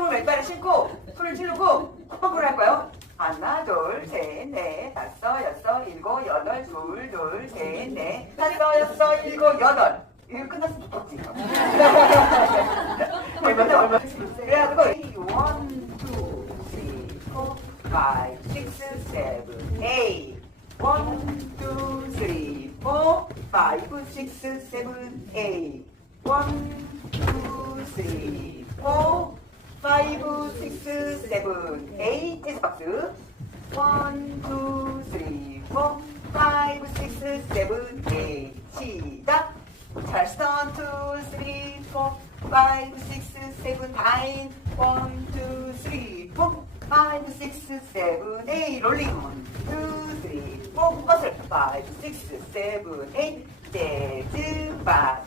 오른쪽으로 맨발을 신고 손을 찌르고 펌프를 할 거예요. 하나, 둘, 셋, 넷, 다섯, 여섯, 일곱, 여덟, 둘, 둘, 셋, 넷, 다섯, 여섯, 일곱, 여덟. 이거 끝났으면 좋겠지. 얼마나 얼마나. 그래가지고 1, 2, 3, 4, 5, 6, 7, 8. 1, 2, 3, 4, 5, 6, 7, 8. 1, 6, 7, 8 에서 박스 1, 2, 3, 4, 5, 6, 7, 8 시작. 잘 스턴 2, 3, 4 5, 6, 7, 9 1, 2, 3, 4 5, 6, 7, 8 롤링. 1, 2, 3, 4 버슬 5, 6, 7, 8 재즈 바.